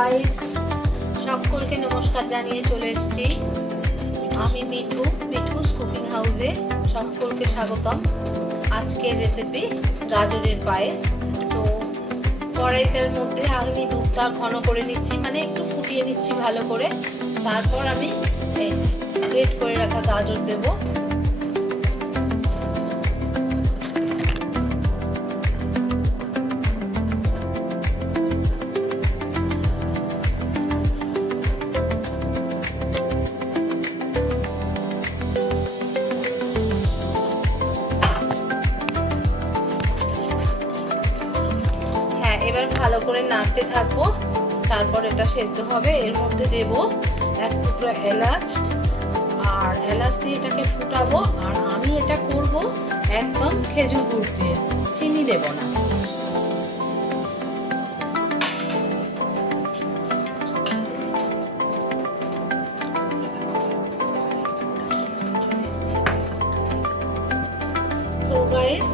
Guys, সকলকে নমস্কার জানিয়ে চলে এসেছি আমি মিঠুস কুকিং হাউসে। সকলকে স্বাগতম। আজকের রেসিপি গাজরের পায়েস। তো কড়াইটার মধ্যে আমি দুধটা ঘন করে নিচ্ছি, মানে একটু ফুটিয়ে নিচ্ছি ভালো করে। তারপর আমি এই গ্রেট করে রাখা গাজর দেবো। এবার ভালো করে নাড়তে থাকবো, তারপর এটা সেদ্ধ হবে। এর মধ্যে দেব এক টুকরো এলাচ, আর এলাচ দিয়ে এটাকে ফুটাবো। আর আমি এটা করব একদম খেজুর গুড় দিয়ে, চিনি দেব না। সো গাইস,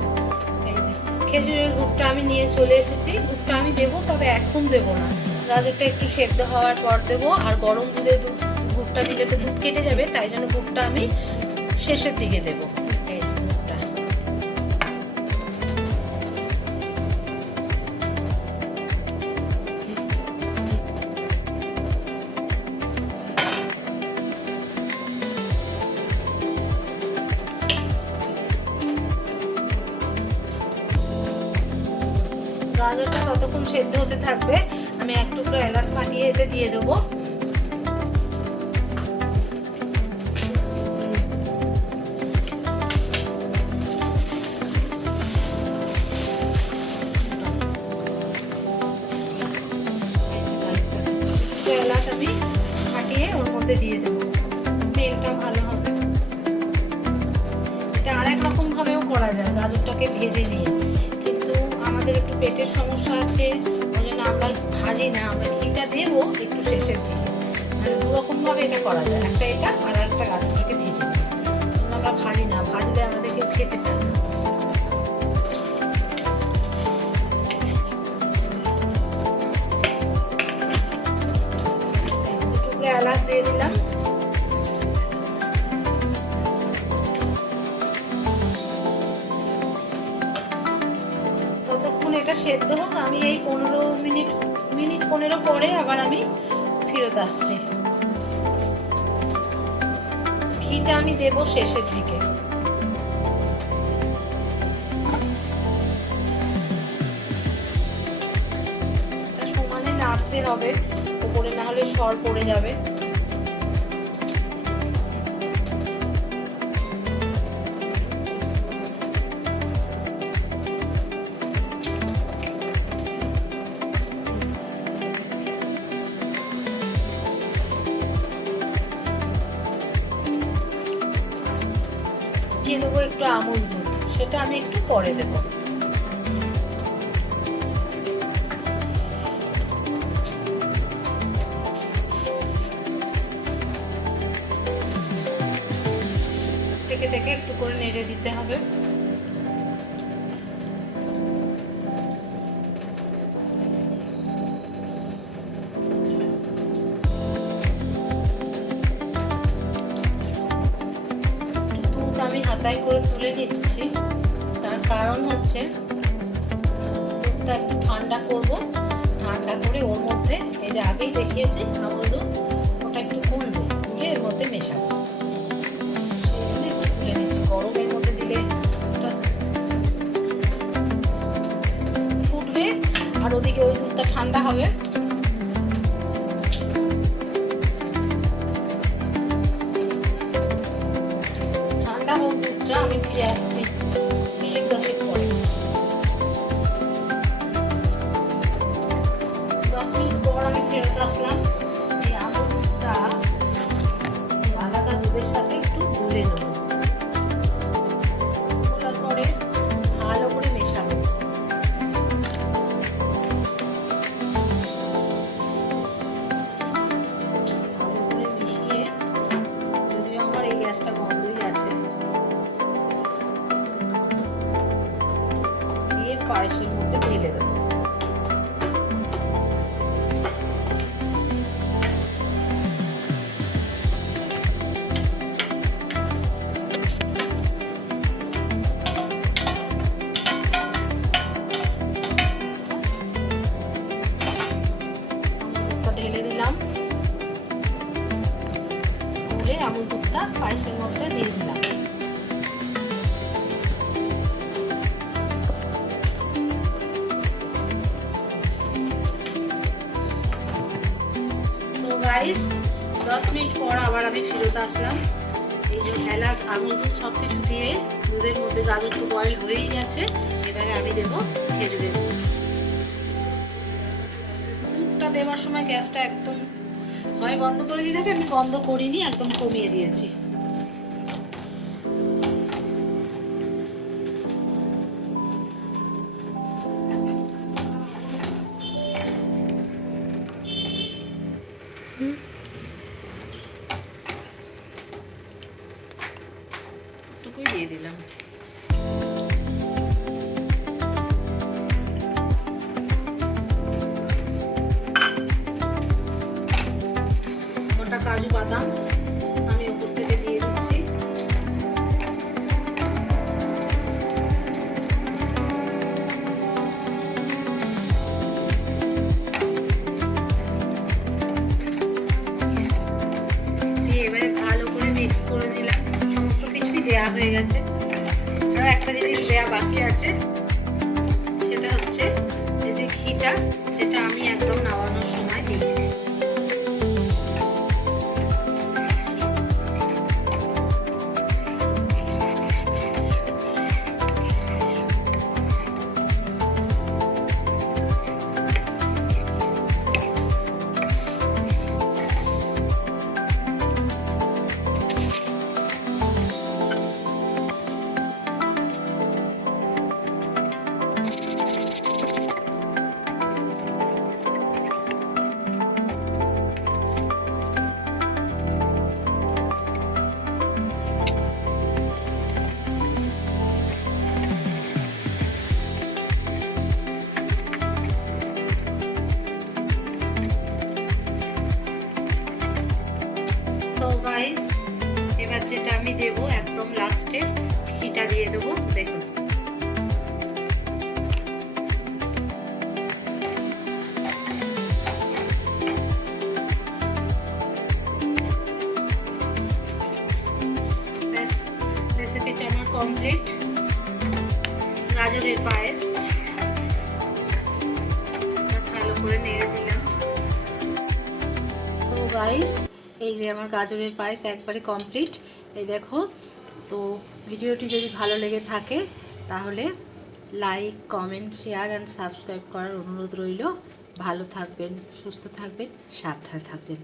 খেজুরের গুড়টা আমি নিয়ে চলে এসেছি। গুড়টা আমি দেবো, তবে এখন দেবো না, গাজরটা একটু সেদ্ধ হওয়ার পর দেবো। আর গরম দুধে গুড়টা দিলে তো দুধ কেটে যাবে, তাই জন্য গুড়টা আমি শেষের দিকে দেবো। এই গুড়টা গাজরটা ততক্ষণ সেদ্ধ হতে থাকবে। আমি এক টুকরো এলাচ ফাটিয়ে এতে দিয়ে দেবো। এলাচ আমি ফাটিয়ে ওর মধ্যে দিয়ে দেবো, তেলটা ভালো হবে। এটা আরেক রকম ভাবেও করা যায়, গাজরটাকে ভেজে নিয়ে। আমাদের একটু পেটের সমস্যা আছে, ওই জন্য আমরা ভাজি না, আমরা ঘিটা দেবো একটু শেষের দিকে। মানে দুরকম ভাবে এটা করা যায়, একটা এটা আর একটা গাজরটাকে ভেজে নিই। আমরা ভাজি না, ভাজলে আমাদের কেউ খেতে চায় না। টুকরো এলাচ দিয়ে দিলাম। এটা সেদ্ধ হোক, আমি এই 15 পরে আবার আমি ফেরত আসছি। ঘিটা আমি দেব শেষের দিকে। সমানে নাড়তে হবে, উপরে না হলে সর পড়ে যাবে। দিয়ে দেবো একটু আমুল দুধ, সেটা আমি একটু পরে দেব। থেকে থেকে একটু করে নেড়ে দিতে হবে। আমি হাতায় করে তুলে নিচ্ছি, তার কারণ হচ্ছে দুধটা একটু ঠান্ডা করব। ঠান্ডা করে ওর মধ্যে এই যে আগেই দেখিয়েছি আমুল দুধ, ওটা একটু গুলবো, গুলে এর মধ্যে মেশাবো। একটু তুলে নিচ্ছি, গরমের মধ্যে দিলে ওটা ফুটবে, আর ওদিকে ওই দুধটা ঠান্ডা হবে। আমি ফিরে আসছি মিনিট 10 পরে। 10 মিনিট পর আমি ফেরত আসলাম। এই আমুল দুধটা আলাদা দুধের সাথে একটু গুলে নেব, গুলার পরে ভালো করে মেশাবো। ভালো করে মিশিয়ে, যদিও আমার এই গ্যাসটা বন্ধই আছে, পায়েসের মধ্যে ঢেলে দেবো। পায়েসের মধ্যে দিয়ে দিলাম। সো গাইস 10 মিনিট পর আবার আমি ফেরত আসলাম। এই যে এলাচ, আমুল দুধ সব কিছু দিয়ে দুধের মধ্যে গাজর তো বয়েল হয়েই গেছে। এবারে আমি দেবো খেজুরের গুড়। দুধটা দেওয়ার সময় গ্যাসটা একদম হয় বন্ধ করে দিতে হবে, আমি বন্ধ করিনি, একদম কমিয়ে দিয়েছি। টুকুই দিয়ে দিলাম। কাজু বাদাম আমি উপর থেকে দিয়ে দিচ্ছি। দিয়ে এবারে ভালো করে মিক্স করে দিলাম। সমস্ত কিছুই দেওয়া হয়ে গেছে, আর একটা জিনিস দেওয়া বাকি আছে, সেটা হচ্ছে এই যে ঘিটা, যেটা আমি একদম নামানোর সময় দিই। গাইস এবার যেটা আমি দেবো একদম লাস্টে, ঘিটা দিয়ে দেবো। দেখুন রেসিপিটা আমার কমপ্লিট। গাজরের পায়েস ভালো করে নেড়ে দিলাম। সো গাইস এই যে আমার গাজরের পায়েস একবারে কমপ্লিট। এই দেখো, তো ভিডিওটি যদি ভালো লেগে থাকে তাহলে like, comment, share and subscribe করার অনুরোধ রইল। ভালো থাকবেন, সুস্থ থাকবেন, সাবধানে থাকবেন।